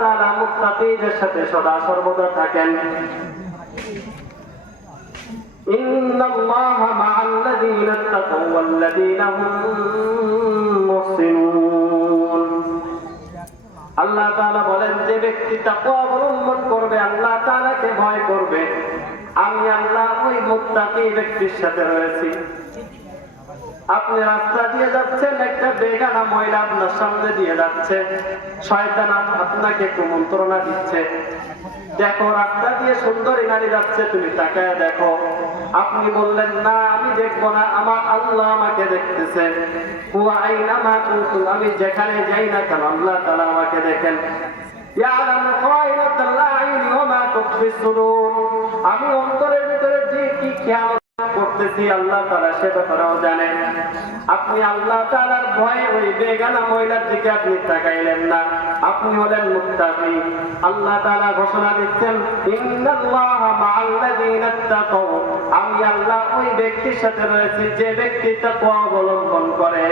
তাআলা মুত্তাকিদের সাথে সদা সর্বদা থাকেন। ইন্নাল্লাহা মা'আল্লাযীনা ইত্তাকাও ওয়াল্লাযীনা হুম মুহসিনুন। আল্লাহ তাআলা বলেন, যে ব্যক্তি তাকওয়া অবলম্বন করবে, আল্লাহ তাআলাকে ভয় করবে, আমি আল্লাহ ওই মুত্তাকি ব্যক্তির সাথে রয়েছি। আপনি রাস্তা দিয়ে যাচ্ছেন, একটা বেগানা মহিলা আপনার সামনে দিয়ে যাচ্ছে, শয়তান আপনাকে কুমন্ত্রণা দিচ্ছে, দেখো রাস্তা দিয়ে সুন্দরী নারী যাচ্ছে, তুমি তাকায় দেখো। আপনি বললেন, না আমি দেখবো না, আমার আল্লাহ আমাকে দেখতেছে। হুয়া আইনামা কুনতুম, আমি যেখানে যাই না কেন আল্লাহ তাআলা আমাকে দেখেন। ইয়ালামু খায়িনাতাল আইনি ওয়া মা তুখফি সুদূর, আমি অন্তরের ভিতরে যে কি খেয়াল করতেছি আল্লাহ তাআলা সে ব্যাপারেও জানেন। আপনি আল্লাহ তাআলার ভয়ে ওই বেগানা মহিলার দিকে আপনি তাকাইলেন না, আপনি হলেন মুত্তাকি। আল্লাহ তাআলা ঘোষণা দিচ্ছেন, ইন্নাল্লাহা মা'আল্লাযীনা ইত্তাকাও, আমি আল্লাহ ওই ব্যক্তির সাথে রয়েছি যে ব্যক্তি তাকওয়া অবলম্বন করে।